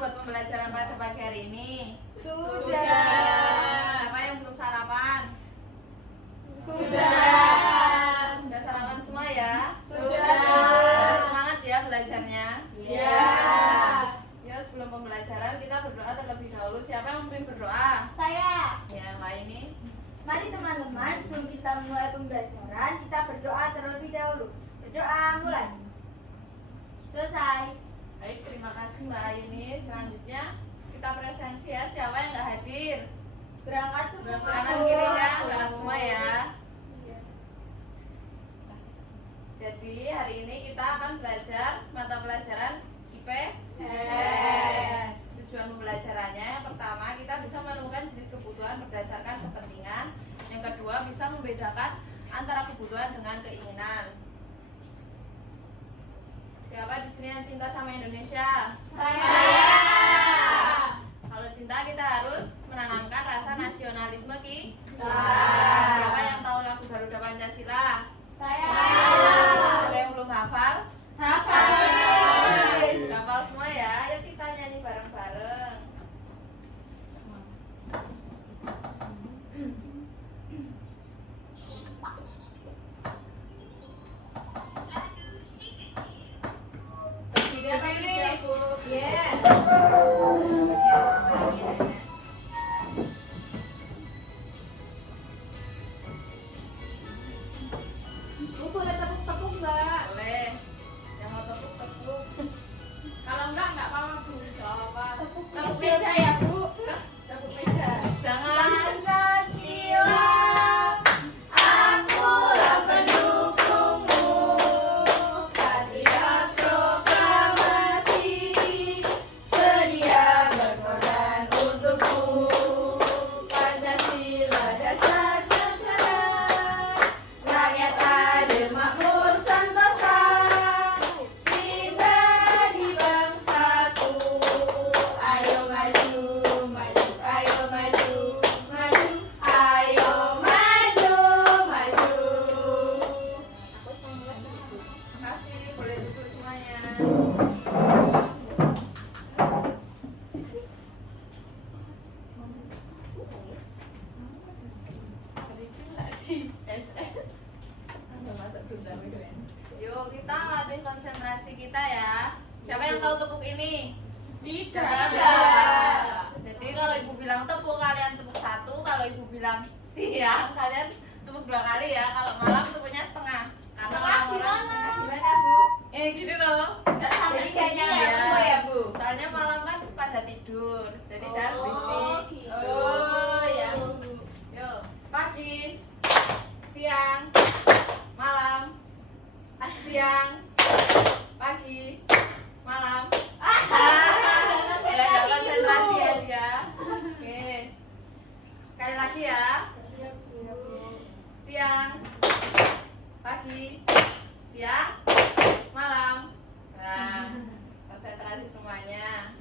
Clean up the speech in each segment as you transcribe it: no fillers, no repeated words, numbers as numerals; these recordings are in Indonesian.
buat pembelajaran pada pagi hari ini? Sudah. Siapa yang belum sarapan? Sudah. Udah sarapan semua ya? Sudah. Semangat ya belajarnya. Ya. Ya, sebelum pembelajaran kita berdoa terlebih dahulu. Siapa yang memimpin berdoa? Saya. Ya, Mbak ini. Mari teman-teman, sebelum kita mulai pembelajaran, kita berdoa terlebih dahulu. Berdoa mulai. Selesai. Baik, terima kasih Mbak ini. Selanjutnya kita presensi ya. Siapa yang nggak hadir? Berangkat semua. Kanan kiri ya, berangkat semua ya. Iya. Jadi hari ini kita akan belajar mata pelajaran IPS. Tujuan pembelajarannya yang pertama kita bisa menemukan jenis kebutuhan berdasarkan kepentingan. Yang kedua bisa membedakan antara kebutuhan dengan keinginan. Siapa di sini yang cinta sama Indonesia? Saya. Kalau cinta kita harus menanamkan rasa nasionalisme kita. Nah. Siapa yang tahu lagu Garuda Pancasila? Saya. Ada yang belum hafal? Hafal semua ya. Yuk kita nyanyi bareng-bareng. Bu, boleh tepuk-tepuk nggak? Boleh. Yang mau tepuk-tepuk. Kalau enggak apa-apa Bu. Gak apa. Tepuk meja ya Bu. Tepuk meja. Jangan. Pancasila, akulah pendukungmu. Patriot proklamasi, sedia berkorban untukmu. Pancasila dasar negara, rakyat adil makmur sentosa, pribadi bangsaku. Ayo maju, maju, ayo maju, maju, ayo maju, maju. Makasih. Boleh duduk semuanya. Yuk kita latih konsentrasi kita ya. Siapa yang tahu tepuk ini? Tidak. Jadi kalau ibu bilang tepuk kalian tepuk satu. Kalau ibu bilang siang kalian tepuk 2 kali ya. Kalau malam tepuknya setengah. Karena orang-orang Gimana, Bu? gini loh. Nggak sampai Jadi nggak tinggi nyampe ya, Bu? Soalnya malam kan pada tidur. Jadi jangan Oh, berisik. gitu. Oh ya Bu. Yuk pagi, siang, malam, siang, pagi, malam. Ya konsentrasi ya dia. Oke. Sekali lagi ya. Siang, pagi, siang, malam. Nah, konsentrasi semuanya.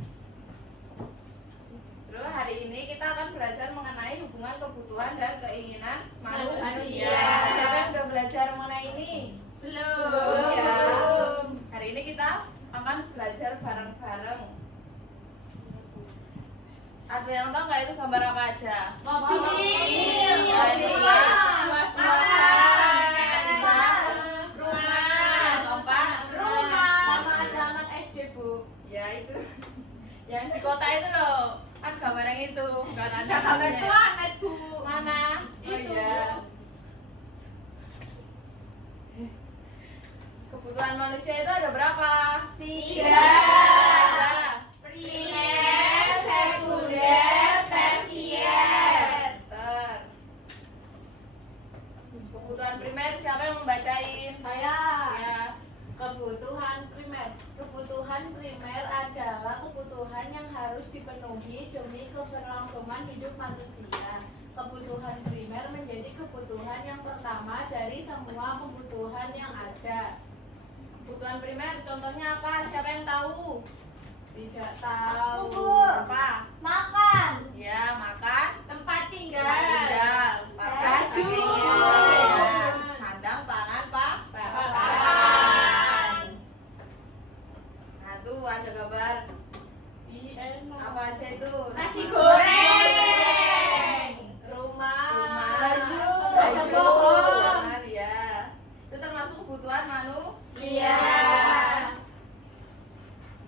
Terus hari ini kita akan belajar mengenai hubungan kebutuhan dan keinginan manusia. Siapa yang udah belajar mengenai ini? Belum. Ya. Hari ini kita akan belajar bareng-bareng. Ada yang tahu nggak itu gambar apa aja? Mobil. Nah, ini ya. Rumah. Tempat Sama aja anak SD Bu. Ya itu. Yang di kota itu loh. Kan gambar yang itu. Bukan ada Ada gambar aslinya. planet Bu. Mana? Itu. Iya. Kebutuhan manusia itu ada berapa? 3. Ada. Primer, sekunder, tersier. Kebutuhan primer siapa yang membacain? Saya. Ya. Kebutuhan primer adalah kebutuhan yang harus dipenuhi demi keberlangsungan hidup manusia. Kebutuhan primer menjadi kebutuhan yang pertama dari semua kebutuhan yang ada. Kebutuhan primer contohnya apa? Siapa yang tahu? Tidak Aku, tahu. Bu. Apa? Makan. Ya, makan. Tempat tinggal. Tinggal. Baju. Ya. Sandang, pangan, Pak. Papan. Nah, tuh ada gambar IS apa aja itu? Nasi goreng, rumah, baju, pohon, Benar, ya. Itu termasuk kebutuhan manusia. iya.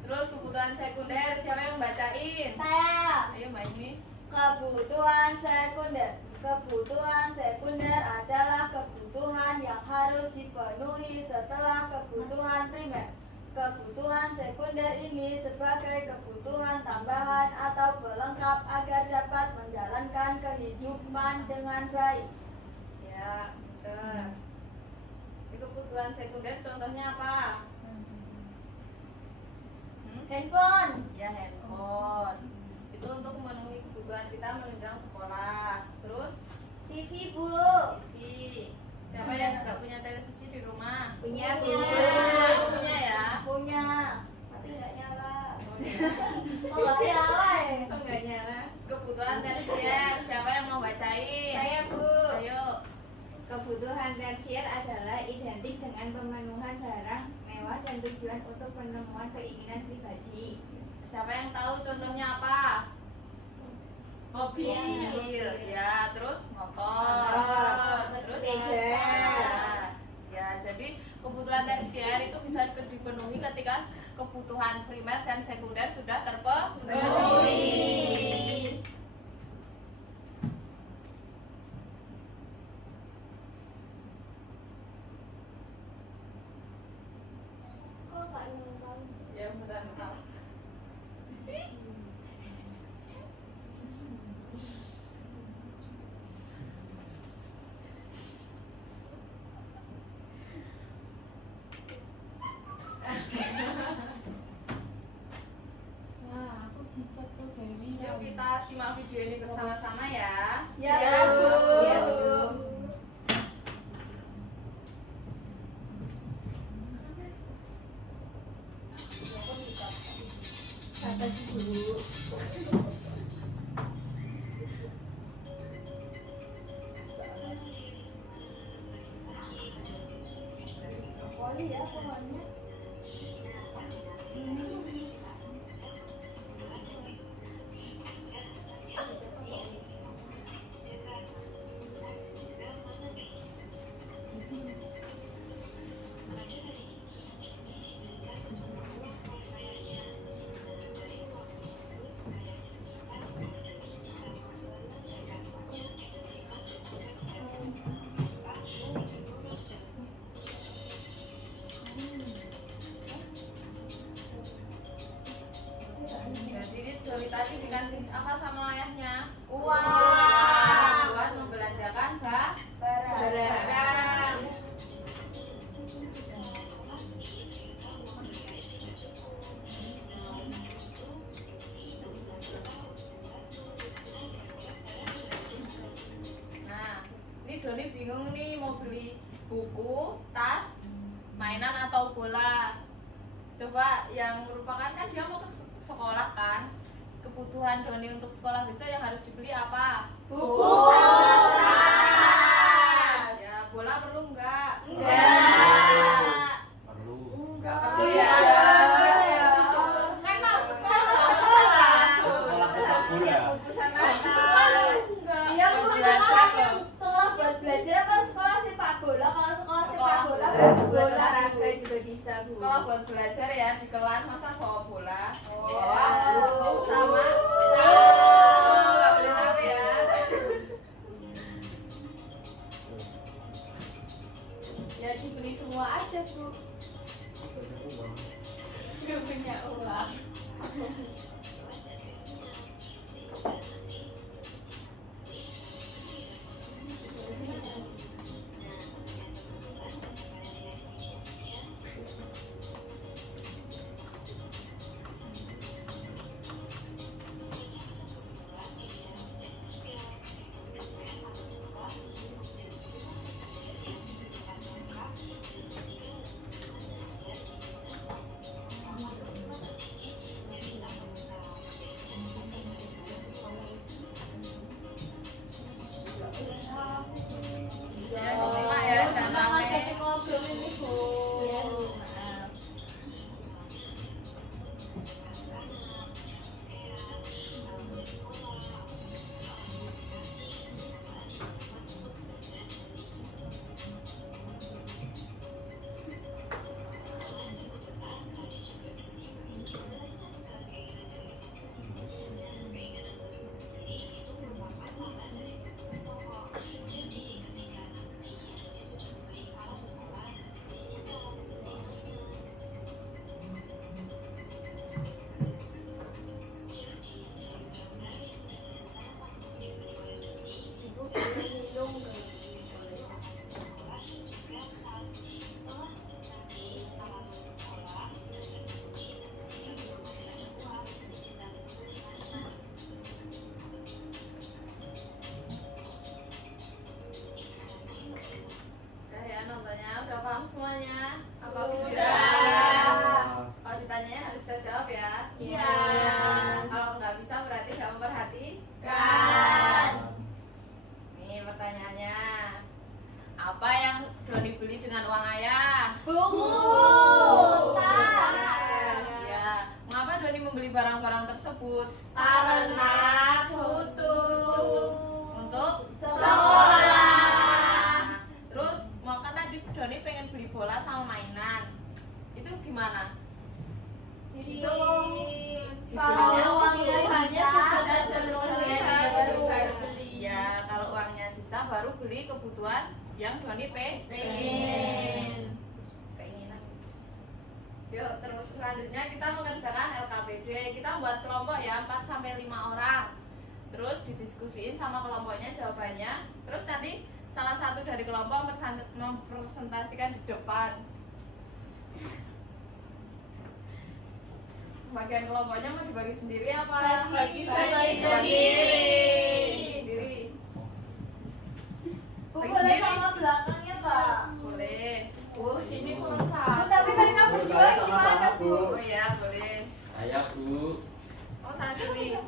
Terus kebutuhan sekunder siapa yang bacain? Saya. Ayo Mbak Imi. Kebutuhan sekunder. Kebutuhan sekunder adalah kebutuhan yang harus dipenuhi setelah kebutuhan primer. Kebutuhan sekunder ini sebagai kebutuhan tambahan atau pelengkap agar dapat menjalankan kehidupan dengan baik. Ya, betul. Ini kebutuhan sekunder contohnya apa? Handphone, Ya, handphone. Itu untuk memenuhi kebutuhan kita menunjang sekolah. Terus TV, Bu. TV. Siapa yang nggak punya televisi di rumah? Punya, Bu. Semua punya ya. Punya. Tapi nggak nyala. Oh, iya. Oh, nggak nyala ya? Nggak nyala. Terus kebutuhan tersier. Siapa yang mau bacain? Saya, Bu. Ayo. Kebutuhan tersier adalah identik dengan pemenuhan barang mewah dan tujuan untuk penemuan keinginan pribadi. Siapa yang tahu contohnya apa? Mobil. Mobil, ya. Terus motor. Motor. Terus Sepeda. ya, jadi kebutuhan tersier itu bisa dipenuhi ketika kebutuhan primer dan sekunder sudah terpenuhi. Kok nggak nonton? Ya, bentar. Yuk kita simak video ini bersama-sama ya. Ya, Ya, Bu. Bu. Ya, Bu. Kata dulu. Poli ya pohonnya. Jadi Doli tadi dikasih apa sama ayahnya? Uang. Buat membelanjakan Barang. barang. Nah, ini Doni bingung nih mau beli buku, tas, mainan atau bola. Coba yang merupakan kan dia mau ke sekolah kan. Kebutuhan Doni untuk sekolah besok yang harus dibeli apa? Buku sama tas. Ya, bola perlu enggak? Enggak. Perlu. Enggak perlu ya. Kan mau sekolah. Sekolah sepak bola. Buku sama tas. Iya, Bu. Buat belajar loh. Sekolah buat belajar apa sekolah sepak bola? Kalau sekolah sepak Sekolah. bola Buat bola. olahraga juga bisa, Bu. Sekolah buat belajar ya di kelas masa bawa bola. Oh. Bawa buku sama tas. Enggak boleh tahu ya. Ya dibeli semua aja, Bu. Gak punya uang. tersebut? Karena butuh Untuk sekolah. Terus mau kan tadi Doni pengen beli bola sama mainan. Itu gimana? Itu Dibelinya kalau uangnya hanya sudah seluruhnya baru beli. Ya, kalau uangnya sisa baru beli kebutuhan yang Doni Pengen. keinginan. Yuk, terus selanjutnya kita mengerjakan LKPD. Kita buat kelompok ya 4 sampai 5 orang. Terus didiskusiin sama kelompoknya jawabannya. Terus nanti salah satu dari kelompok mempresentasikan di depan. Bagian kelompoknya mau dibagi sendiri apa? Bagi sendiri. Sendiri. Bu, Bagi boleh sendiri. sama belakangnya, Pak. Boleh. Sini kurang Bu, satu. tapi mereka Bu, berdua saya gimana, sama-sama, Bu? Bu. Oh iya, boleh. Ayah Bu. Oh, sana sini.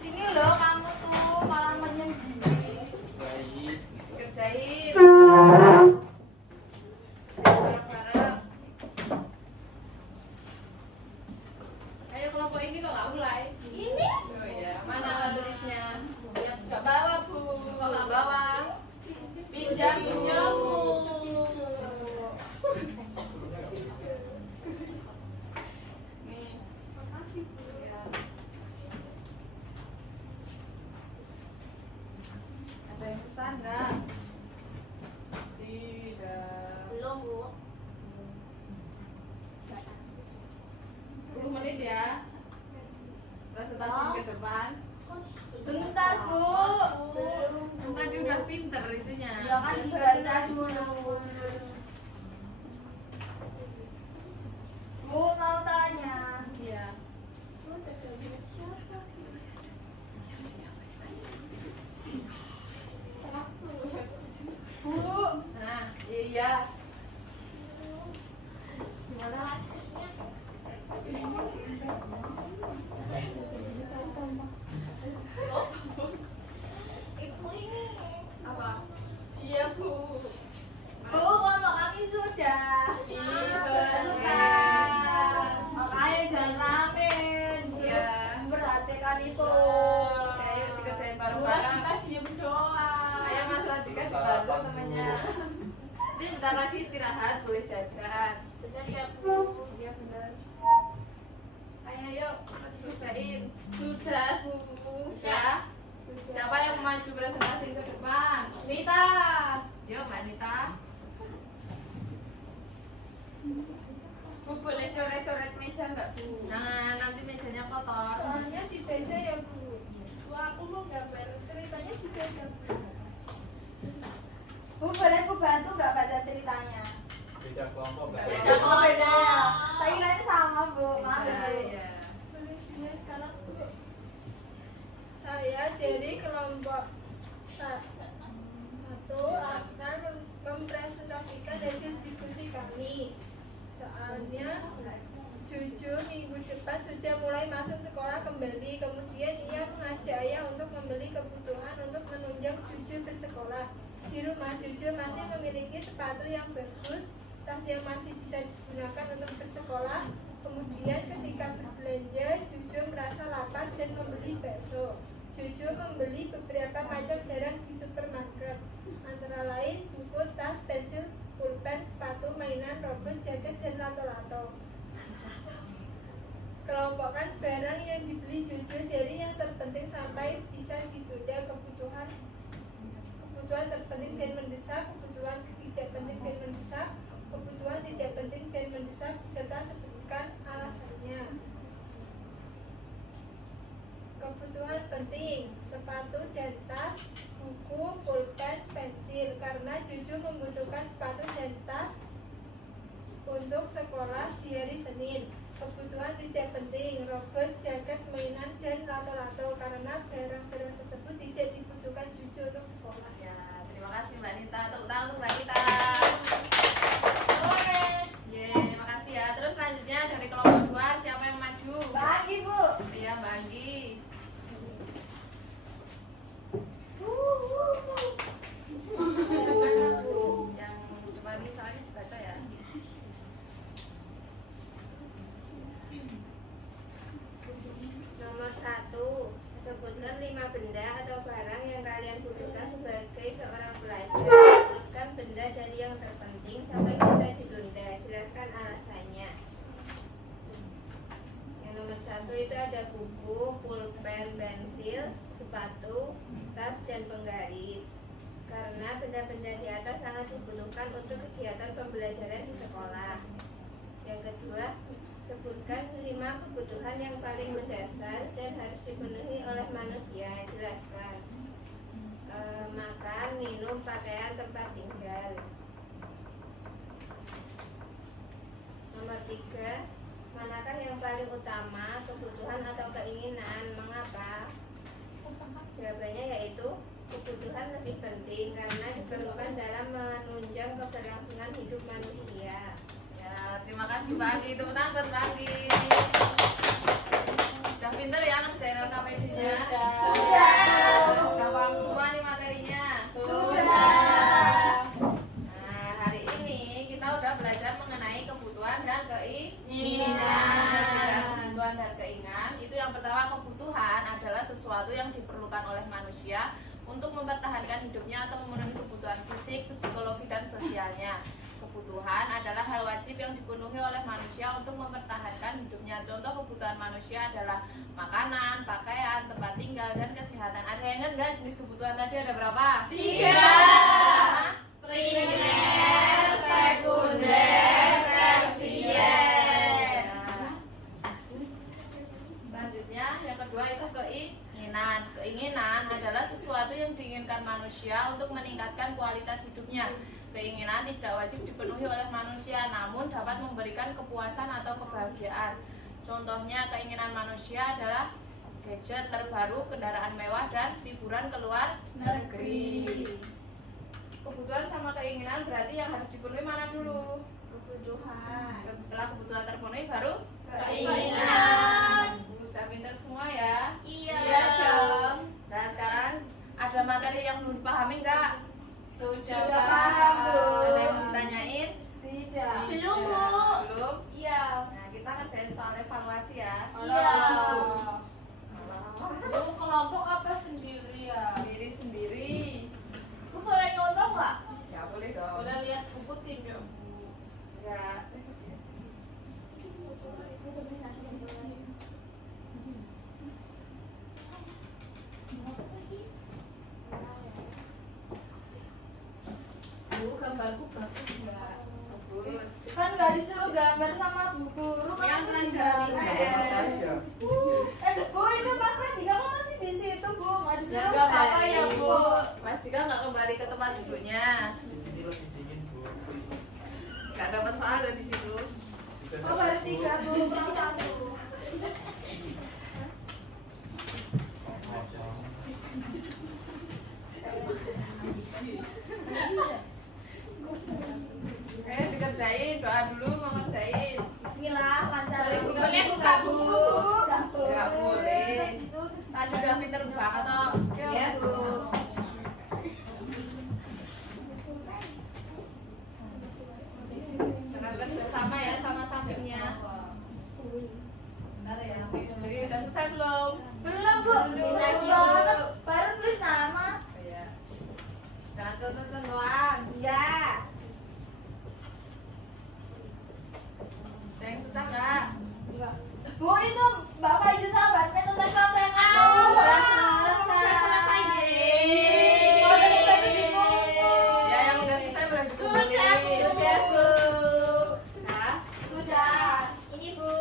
Sini loh, kamu tuh malah menyendiri. Baik. Kerjain. Bareng-bareng. Ayo kelompok ini kok nggak mulai? Ini? Oh iya, mana tulisnya? Nggak bawa Bu, kok nggak bawa? Pinjam pinjammu. Nih, makasih Bu ya. Ada yang susah nggak? Tidak. Belum, Bu. 10 menit ya. Presentasi ke depan. Bentar, Bu. Tadi udah pinter itunya. Ya kan dibaca dulu. Bu, mau tanya. Iya. Bu, Nah, iya. gimana hasilnya? Itu ini. Apa? Iya Bu. Bu, kelompok kami sudah. Makanya jangan rame. Iya. Perhatikan itu. Ayo dikerjain Kita bareng-bareng. diem doa. Ayo Mas Radika dibantu temennya. Ini bentar lagi istirahat, boleh jajan. Benar ya, Bu. Iya benar. Ayo yuk, selesaiin. Sudah Bu. Ya. Siapa yang mau maju presentasi ke depan? Nita. Yuk Mbak Nita. Bu boleh coret-coret meja nggak Bu? Jangan nanti mejanya kotor. Soalnya di meja ya Bu. Wah aku mau gambar ceritanya di meja Bu. Bu, boleh Bu bantu nggak baca ceritanya? Beda kelompok Mbak. Beda. Oh, beda ya. Saya kira ini sama, Bu. Maaf ya, Bu. Iya. Tulisnya sekarang Bu. Saya dari kelompok satu akan mempresentasikan hasil diskusi kami. Soalnya Juju minggu depan sudah mulai masuk sekolah kembali. Kemudian ia mengajak ayah untuk membeli kebutuhan untuk menunjang Juju bersekolah. Di rumah Juju masih memiliki sepatu yang bagus, tas yang masih bisa digunakan untuk bersekolah. Kemudian ketika berbelanja, Juju merasa lapar dan membeli bakso. Juju membeli beberapa macam barang di supermarket, antara lain buku, tas, pensil, pulpen, sepatu, mainan, robot, jaket, dan lato-lato. Kelompokkan barang yang dibeli Juju dari yang terpenting sampai bisa ditunda. Kebutuhan terpenting dan mendesak, kebutuhan tidak penting dan mendesak, kebutuhan tidak penting dan mendesak, beserta sebutkan alasannya. Kebutuhan penting, sepatu dan tas, buku, pulpen, pensil. Karena Juju membutuhkan sepatu dan tas untuk sekolah di hari Senin. Kebutuhan tidak penting, robot, jaket, mainan, dan lato-lato. Karena barang-barang tersebut tidak dibutuhkan Juju untuk sekolah. Ya, terima kasih Mbak Nita. Tepuk tangan untuk Mbak Nita. Ye, makasih ya. Terus selanjutnya dari kelompok 2 siapa yang maju? Bagi, Bu. Iya, Mbak Anggi. Yang depan ini ada buku, pulpen, pensil, sepatu, tas, dan penggaris. Karena benda-benda di atas sangat dibutuhkan untuk kegiatan pembelajaran di sekolah. Yang kedua, sebutkan 5 kebutuhan yang paling mendasar dan harus dipenuhi oleh manusia. Jelaskan. Makan, minum, pakaian, tempat tinggal. Nomor 3, manakah yang paling utama, kebutuhan atau keinginan? Mengapa? Jawabannya yaitu kebutuhan lebih penting karena diperlukan dalam menunjang keberlangsungan hidup manusia. Ya, terima kasih Mbak Anggi. Tepuk tangan buat Mbak Anggi. Sudah pinter ya ngerjain LKPD-nya? Sudah. Sudah paham semua nih materinya? Sudah. Nah, hari ini kita udah belajar mengenai kebutuhan dan keinginan. Kebutuhan dan keinginan itu yang pertama, kebutuhan adalah sesuatu yang diperlukan oleh manusia untuk mempertahankan hidupnya atau memenuhi kebutuhan fisik, psikologi, dan sosialnya. Kebutuhan adalah hal wajib yang dipenuhi oleh manusia untuk mempertahankan hidupnya. Contoh kebutuhan manusia adalah makanan, pakaian, tempat tinggal, dan kesehatan. Ada yang ingat nggak jenis kebutuhan tadi ada berapa? 3. Primer, sekunder, tersier. Selanjutnya yang kedua itu keinginan. Keinginan adalah sesuatu yang diinginkan manusia untuk meningkatkan kualitas hidupnya. Keinginan tidak wajib dipenuhi oleh manusia, namun dapat memberikan kepuasan atau kebahagiaan. Contohnya keinginan manusia adalah gadget terbaru, kendaraan mewah, dan liburan ke luar negeri. Kebutuhan sama keinginan berarti yang harus dipenuhi mana dulu? Kebutuhan. Setelah kebutuhan terpenuhi baru Keinginan. Sudah pinter semua ya? Iya dong. Nah sekarang ada materi yang belum dipahami nggak? Sudah paham, Bu. Ada yang mau ditanyain? Tidak. Belum, Bu. Belum? Iya. Nah kita kerjain soal evaluasi ya. Iya. Lu kelompok apa sendiri ya? Sendiri-sendiri. Lu boleh nyontoh nggak? Ya boleh dong. Boleh lihat buku tidak, Bu? Ya. Bu, gambarku bagus nggak? Bagus. Kan nggak disuruh gambar sama bu guru kan? Yang pelajaran Bu, itu Mas Radika kan masih di situ, Bu. Nggak Ya disuruh nggak apa-apa ya tadi. Bu. Mas Dika nggak kembali ke tempat duduknya. Di sini lebih dingin, Bu. Nggak dapat soal dari situ. Oh, baru 3, Bu. Kurang 1. Dikerjain, doa dulu mau ngerjain. Bismillah, lancar. Boleh buka buku? Nggak Nggak boleh. Itu Tadi udah pinter banget toh. Iya, Bu. Senang kerja sama ya sama sampingnya. Bentar ya. Jadi udah selesai belum? belum, Bu. Belum. Belum banget. Baru tulis nama. Iya. Jangan contoh doang. Ya. Ada yang susah nggak? Bu, itu Bapak izin sahabatnya tentang kamu yang ada. Udah selesai. Oh, udah selesai bingung. Ya yang udah selesai boleh Sudah, dikumpulin. Bu. Sudah, Bu. Nah, Sudah. Ini, Bu.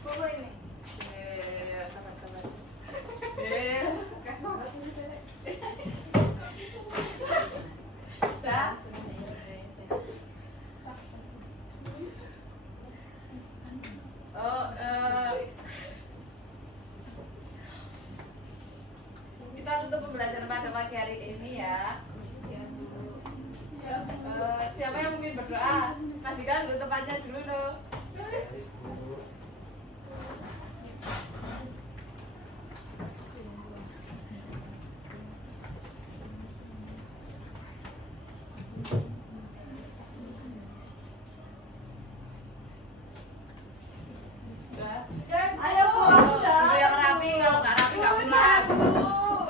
Bu, ini. Sabar. Udah. Oh, kita tutup pembelajaran pada pagi hari ini ya. Siapa yang mungkin berdoa? Mas Dika dulu tempatnya dulu dong. Udah. Ayo, Bu. Aku udah. Ibu yang rapi, kalau nggak rapi nggak pulang.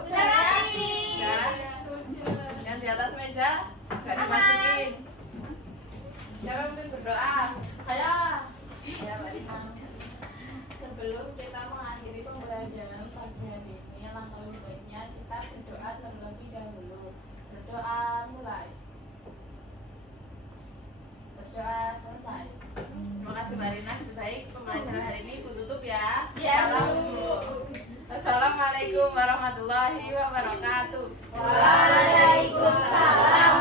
Udah rapi. Ya. Yang di atas meja nggak dimasukin. Siapa yang mungkin berdoa? Ayo. Ya, Nah, sudahi pembelajaran hari ini Ibu tutup ya. Iya, Bu. Assalamualaikum warahmatullahi wabarakatuh. Waalaikumsalam